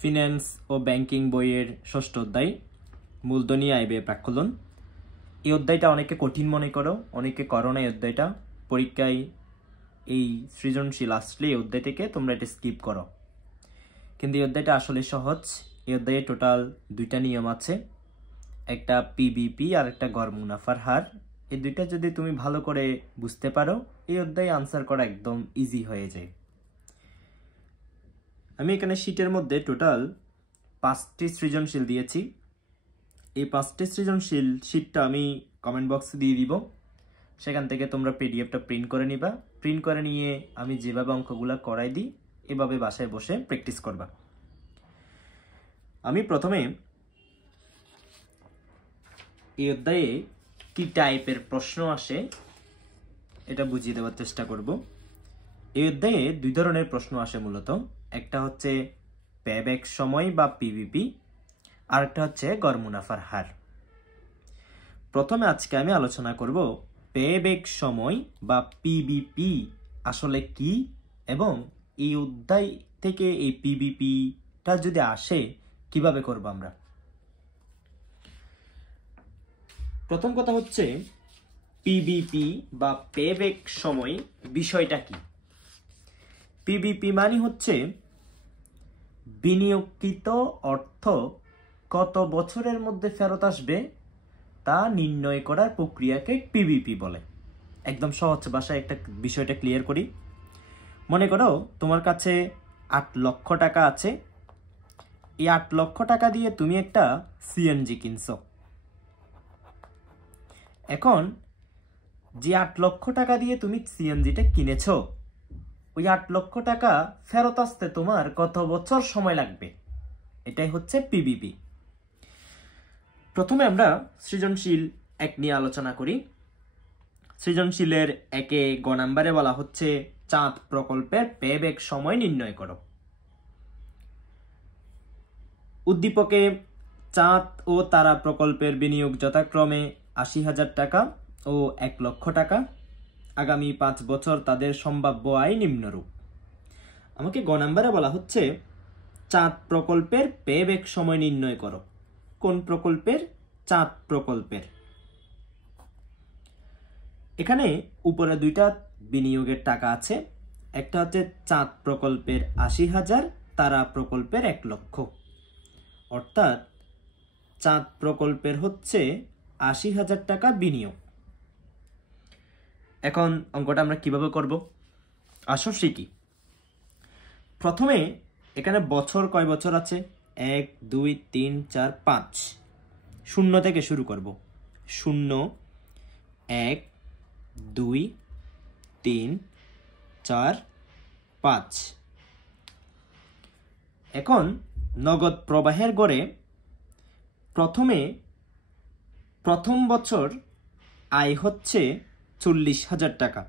Finance ও banking বইয়ের ষষ্ঠ অধ্যায় মূলধনী আয় ব্যয় প্রাক্কলন। এই অধ্যায়টা অনেকে কঠিন মনে করো, অনেকে করো না। এই অধ্যায়টা পরীক্ষায় এই সৃজনশীল আসলে এই অধ্যায়টিকে তোমরা এটা স্কিপ করো, কিন্তু এই অধ্যায়টা আসলে সহজ। এই অধ্যায়ে টোটাল দুইটা নিয়ম আছে, একটা পিবিপি আর একটা গড় মুনাফার হার। এই দুইটা যদি তুমি ভালো করে বুঝতে পারো, এই অধ্যায়ে আনসার করা একদম ইজি হয়ে যায়। আমি এখানে শীটের মধ্যে টোটাল 5টি সৃজনশীল দিয়েছি। এই 5টি সৃজনশীল শীটটা আমি কমেন্ট বক্সে দিয়ে দিব, সেখান থেকে তোমরা পিডিএফটা প্রিন্ট করে নিবা। প্রিন্ট করে নিয়ে আমি যেভাবে অঙ্কগুলো করাই দিই এভাবে বাসায় বসে প্র্যাকটিস করবা। আমি প্রথমে এই অধ্যায়ে কি টাইপের প্রশ্ন আসে এটা বুঝিয়ে দেওয়ার চেষ্টা করব। এই অধ্যায়ে দুই ধরনের প্রশ্ন আসে মূলত, একটা হচ্ছে পেব্যাক সময় বা পিবিপি, আর একটা হচ্ছে গড় মুনাফার হার। প্রথমে আজকে আমি আলোচনা করব পেব্যাক সময় বা পিবিপি আসলে কি, এবং এই অধ্যায় থেকে এই পিবিপিটা যদি আসে কিভাবে করব আমরা। প্রথম কথা হচ্ছে পিবিপি বা পেব্যাক সময় বিষয়টা কি। পিবিপি মানে হচ্ছে বিনিয়োগকৃত অর্থ কত বছরের মধ্যে ফেরত আসবে তা নির্ণয় করার প্রক্রিয়াকে পিবিপি বলে। একদম সহজ ভাষায় একটা বিষয়টা ক্লিয়ার করি। মনে করো তোমার কাছে 8 লক্ষ টাকা আছে। এই 8 লক্ষ টাকা দিয়ে তুমি একটা সিএনজি কিনছো। এখন যে 8 লক্ষ টাকা দিয়ে তুমি সিএনজিটা কিনেছো, ওই 8 লক্ষ টাকা ফেরত আসতে তোমার কত বছর সময় লাগবে, এটাই হচ্ছে পিবিপি। প্রথমে আমরা সৃজনশীল 1 নিয়ে আলোচনা করি। সৃজনশীলের 1-এ গ নাম্বারে বলা হচ্ছে চাঁদ প্রকল্পের পেব্যাক সময় নির্ণয় করো। উদ্দীপকে চাঁদ ও তারা প্রকল্পের বিনিয়োগ যথাক্রমে 80,000 টাকা ও 1 লক্ষ টাকা। আগামী 5 বছর তাদের সম্ভাব্য আয় নিম্নরূপ। আমাকে গ নাম্বারে বলা হচ্ছে চাঁদ প্রকল্পের পেব্যাক সময় নির্ণয় করো। কোন প্রকল্পের? চাঁদ প্রকল্পের। এখানে উপরে দুইটা বিনিয়োগের টাকা আছে, একটা হচ্ছে চাঁদ প্রকল্পের 80,000, তারা প্রকল্পের 1 লক্ষ। অর্থাৎ চাঁদ প্রকল্পের হচ্ছে 80,000 টাকা বিনিয়োগ। এখন অঙ্কটা আমরা কিভাবে করব আসো শিখি। প্রথমে এখানে বছর কয় বছর আছে? 1 2 3 4 5। শূন্য থেকে শুরু করব। 0 1 2 3 4 5। এখন নগদ প্রবাহের গড়ে প্রথম বছর আয় হচ্ছে 40,000 টাকা।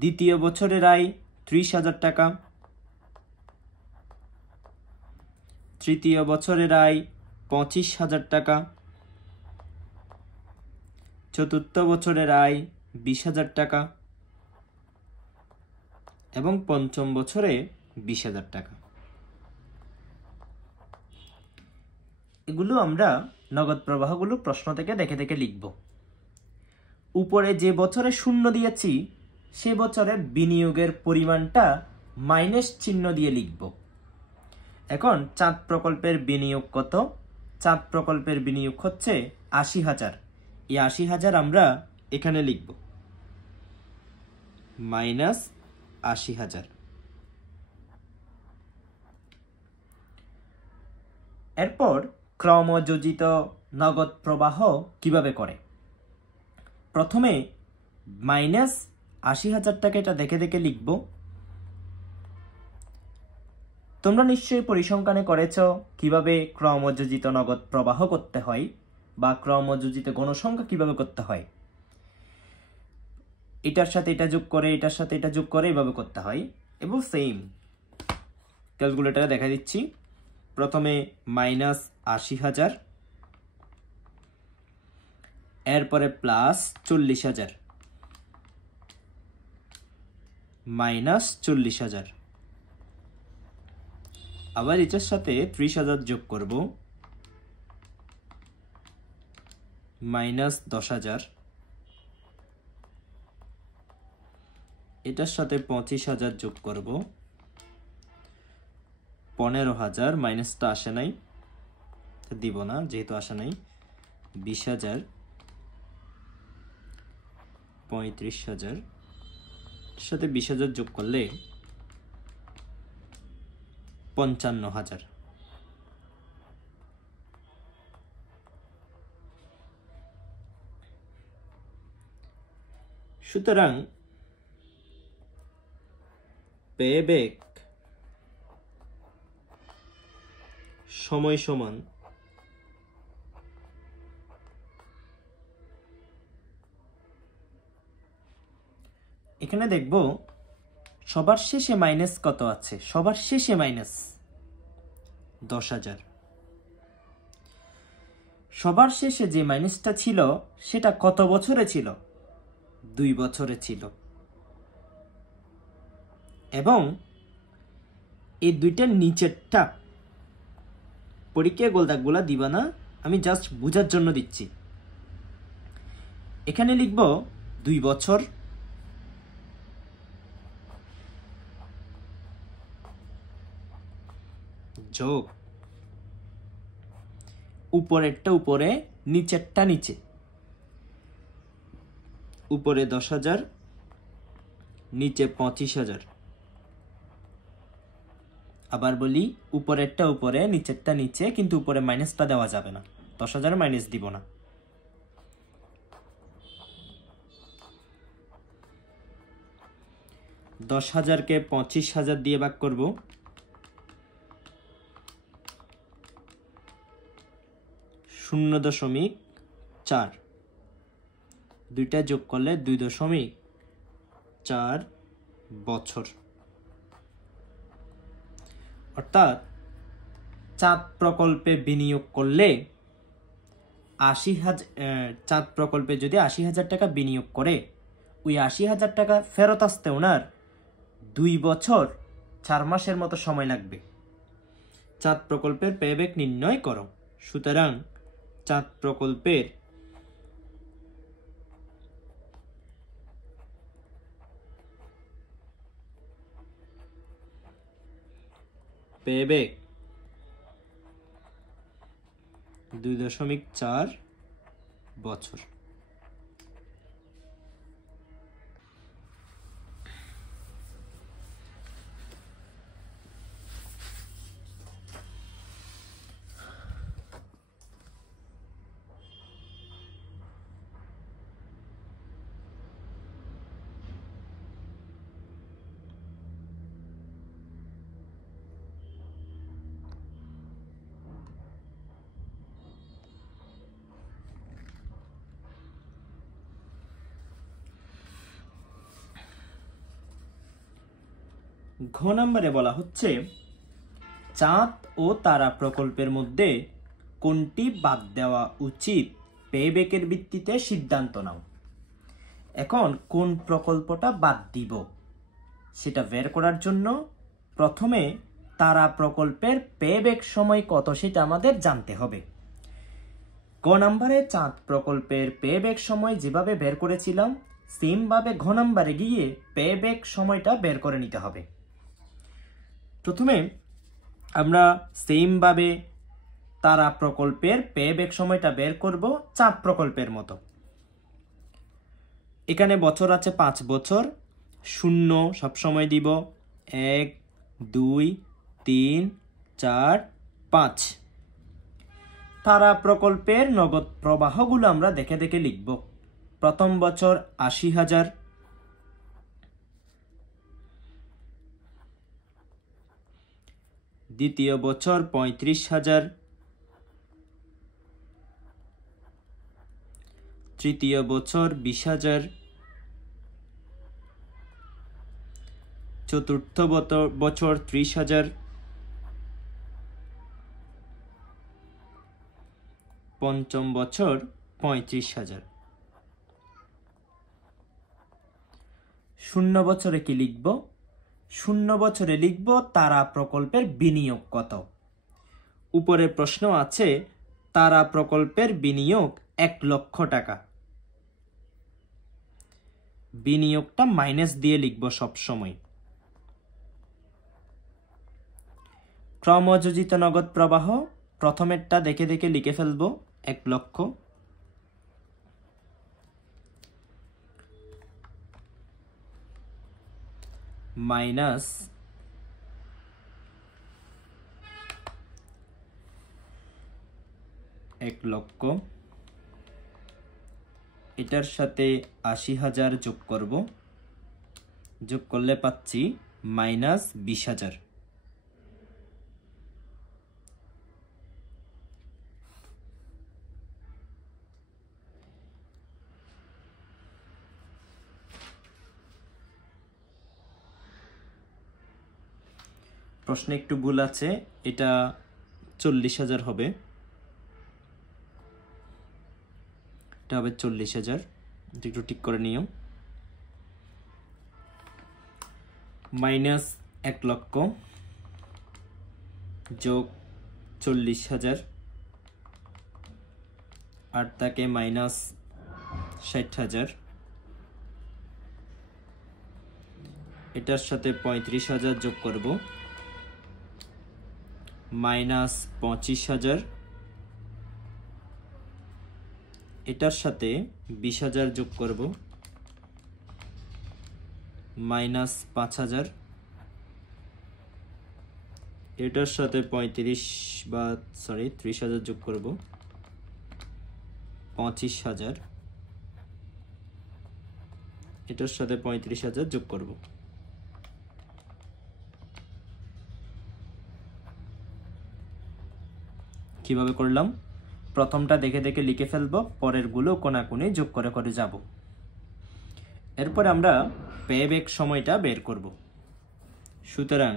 দ্বিতীয় বছরের আয় 30,000 টাকা। তৃতীয় বছরের আয় 25,000 টাকা। চতুর্থ বছরের আয় 20,000 টাকা এবং পঞ্চম বছরে 20,000 টাকা। এগুলো আমরা নগদ প্রবাহগুলো প্রশ্ন থেকে দেখে দেখে লিখব। উপরে যে বছরে 0 দিয়েছি সে বছরে বিনিয়োগের পরিমাণটা মাইনাস চিহ্ন দিয়ে লিখব। এখন চাঁদ প্রকল্পের বিনিয়োগ কত? চাঁদ প্রকল্পের বিনিয়োগ হচ্ছে 80,000। এই 80,000 আমরা এখানে লিখব, মাইনাস 80,000। এরপর ক্রমযোজিত নগদ প্রবাহ কিভাবে করে? প্রথমে মাইনাস 80,000 টাকা এটা দেখে দেখে লিখব। তোমরা নিশ্চয়ই পরিসংখ্যানে করেছ কিভাবে ক্রমযোজিত নগদ প্রবাহ করতে হয় বা ক্রমযোজিত গণসংখ্যা কিভাবে করতে হয়। এটার সাথে এটা যোগ করে, এটার সাথে এটা যোগ করে এভাবে করতে হয়। এবং সেম ক্যালকুলেটরে দেখা দিচ্ছি। প্রথমে মাইনাস 80,000, এরপরে প্লাস 40,000, মাইনাস 40,000। আবার এটার সাথে 30,000 যোগ করব, মাইনাস 10,000। এটার সাথে 25,000 যোগ করব, 15,000। মাইনাসটা আসে নাই, দিব না যেহেতু আসে নাই। 20,000, 35,000 সাথে 20,000 যোগ করলে 55,000। সুতরাং পেব্যাক সময় সমান এখানে দেখব সবার শেষে মাইনাস কত আছে। সবার শেষে মাইনাস 10,000। সবার শেষে যে মাইনাসটা ছিল সেটা কত বছরে ছিল? 2 বছরে ছিল। এবং এই দুইটার নিচেরটা পরীক্ষায় গোলদাগগুলা দিবা না, আমি জাস্ট বোঝার জন্য দিচ্ছি। এখানে লিখব 2 বছর যোগ উপরেরটা উপরে, নিচেরটা নিচে। উপরে 10,000, নিচে 25,000। আবার বলি, উপরেরটা উপরে, নিচেরটা নিচে, কিন্তু উপরে মাইনাসটা দেওয়া যাবে না। 10,000 মাইনাস দিব না। দশ হাজারকে 25,000 দিয়ে ভাগ করব, 0.4। দুইটা যোগ করলে 2.4 বছর। অর্থাৎ চাঁদ প্রকল্পে বিনিয়োগ করলে 80,000, চাঁদ প্রকল্পে যদি 80,000 টাকা বিনিয়োগ করে, ওই 80,000 টাকা ফেরত আসতে ওনার 2 বছর 4 মাসের মতো সময় লাগবে। চাঁদ প্রকল্পের পেব্যাক নির্ণয় করো। সুতরাং চাঁদ প্রকল্পের পেব্যাক 2.4 বছর। ঘ নম্বরে বলা হচ্ছে চাঁদ ও তারা প্রকল্পের মধ্যে কোনটি বাদ দেওয়া উচিত, পেব্যাকের ভিত্তিতে সিদ্ধান্ত নাও। এখন কোন প্রকল্পটা বাদ দিব সেটা বের করার জন্য প্রথমে তারা প্রকল্পের পেব্যাক সময় কত সেটা আমাদের জানতে হবে। ক নম্বরে চাঁদ প্রকল্পের পেব্যাক সময় যেভাবে বের করেছিলাম, সেম ভাবে ঘ নম্বরে গিয়ে পেব্যাক সময়টা বের করে নিতে হবে। প্রথমে আমরা সেম ভাবে তারা প্রকল্পের পেব্যাক সময়টা বের করব চাঁদ প্রকল্পের মতো। এখানে বছর আছে 5 বছর, 0 সবসময় দিব, 1 2 3 4 5। তারা প্রকল্পের নগদ প্রবাহগুলো আমরা দেখে দেখে লিখব। প্রথম বছর 80,000, দ্বিতীয় বছর 35,000, তৃতীয় বছর 20,000, চতুর্থ বছর 30,000, পঞ্চম বছর 35,000। শূন্য বছরে কি লিখব? শূন্য বছরে লিখব তারা প্রকল্পের বিনিয়োগ কত। উপরে প্রশ্ন আছে তারা প্রকল্পের বিনিয়োগ 1 লক্ষ টাকা। বিনিয়োগটা মাইনাস দিয়ে লিখব সব সময়। ক্রমযোজিত নগদ প্রবাহ প্রথমেরটা দেখে দেখে লিখে ফেলবো 1 লক্ষ, মাইনাস 1 লক্ষ, এটার সাথে 80,000 যোগ করব, যোগ করলে পাচ্ছি মাইনাস 20,000। প্রশ্নে একটু ভুল আছে, এটা 40,000 হবে, এটা হবে 40,000, একটু ঠিক করে নিও। মাইনাস 1 লক্ষ যোগ 40,000 আর তাকে মাইনাস 60,000, এটার সাথে 35,000 যোগ করব, মাইনাস 25,000, এটার সাথে 20,000 যোগ করব, মাইনাস 5,000, এটার সাথে 30,000 যোগ করব, 25,000, এটার সাথে 35,000 যোগ করব। কিভাবে করলাম? প্রথমটা দেখে দেখে লিখে ফেলবো, পরের গুলো কোনাকুনি যোগ করে করে যাব। এরপর আমরা পেব্যাক সময়টা বের করব। সুতরাং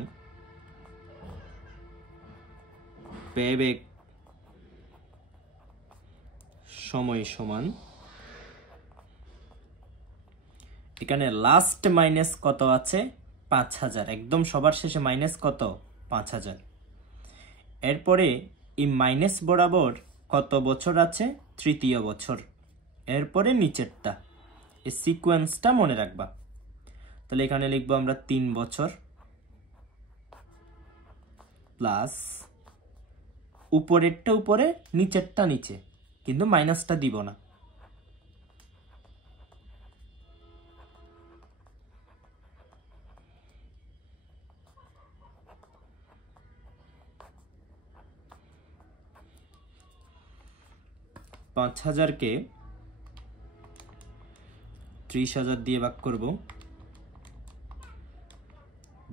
পেব্যাক সময় সমান, এখানে লাস্ট মাইনাস কত আছে? 5,000, একদম সবার শেষে মাইনাস কত? 5,000। এরপরে এই মাইনাস বরাবর কত বছর আছে? তৃতীয় বছর। এরপরে নিচেরটা, এই সিকোয়েন্সটা মনে রাখবা। তাহলে এখানে লিখবো আমরা 3 বছর প্লাস উপরেরটা উপরে, নিচেরটা নিচে, কিন্তু মাইনাসটা দিব না। পাঁচ হাজারকে 30,000 দিয়ে ভাগ করব।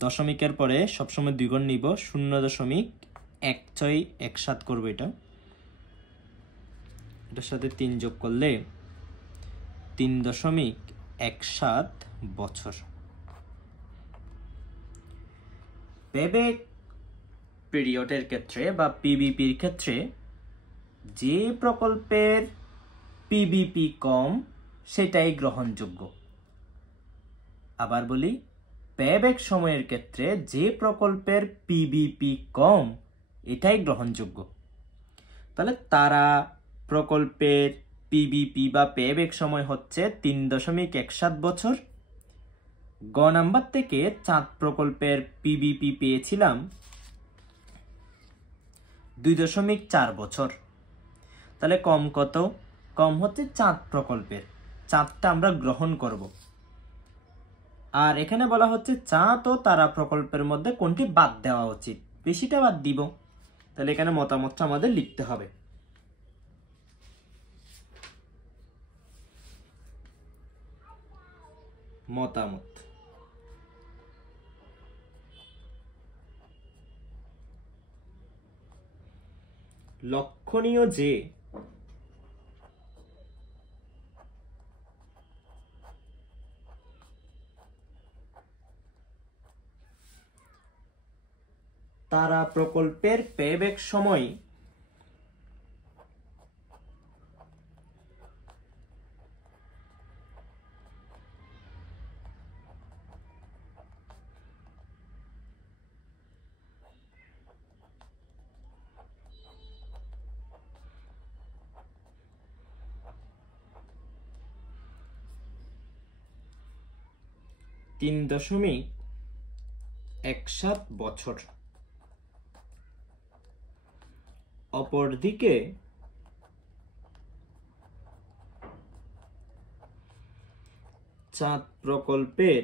দশমিকের পরে সবসময় দ্বিগুণ নিব, 0.1617 করবো। এটার সাথে 3 যোগ করলে 3.17 বছর। পেব্যাক পিরিয়ডের ক্ষেত্রে বা পিবিপির ক্ষেত্রে যে প্রকল্পের পিবিপি কম সেটাই গ্রহণযোগ্য। আবার বলি, পেব্যাক সময়ের ক্ষেত্রে যে প্রকল্পের পিবিপি কম এটাই গ্রহণযোগ্য। তাহলে তারা প্রকল্পের পিবিপি বা পেব্যাক সময় হচ্ছে 3.17 বছর। গ নাম্বার থেকে চাঁদ প্রকল্পের পিবিপি পেয়েছিলাম 2.4 বছর। তাহলে কম কত? কম হচ্ছে চাঁদ প্রকল্পের, চাঁদটা আমরা গ্রহণ করব। আর এখানে বলা হচ্ছে চাঁদ ও তারা প্রকল্পের মধ্যে কোনটি বাদ দেওয়া উচিত, বেশিটা বাদ দিব। তাহলে এখানে মতামতটা আমাদের লিখতে হবে। মতামত, লক্ষণীয় যে তারা প্রকল্পের পেব্যাক সময় 3.17 বছর। অপরদিকে চাঁদ প্রকল্পের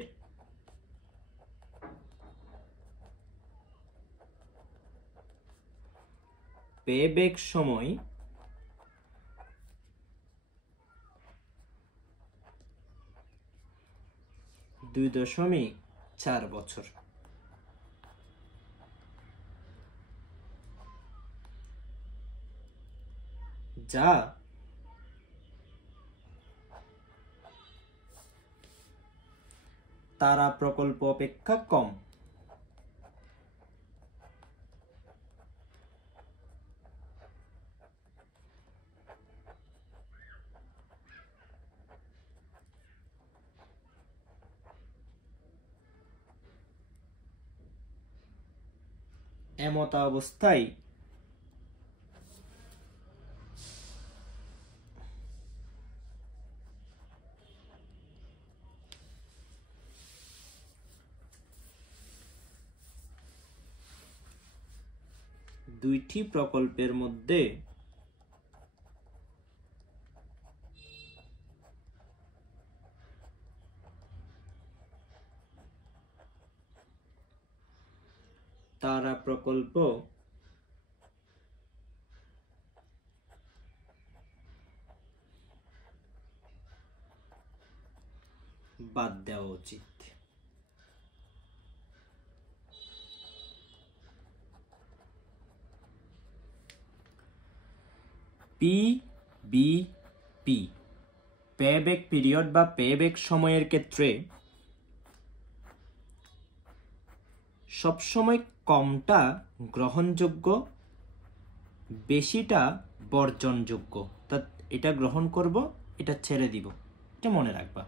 পেব্যাক সময় 2.4 বছর। যা তারা প্রকল্প অপেক্ষা কম। এমত অবস্থায় দুইটি প্রকল্পের মধ্যে তারা প্রকল্প বাদ দেওয়া উচিত। পিবিপি পেব্যাক পিরিয়ড বা পেব্যাক সময়ের ক্ষেত্রে সবসময় কমটা গ্রহণযোগ্য, বেশিটা বর্জনযোগ্য। তা এটা গ্রহণ করব, এটা ছেড়ে দিব, এটা মনে রাখবা।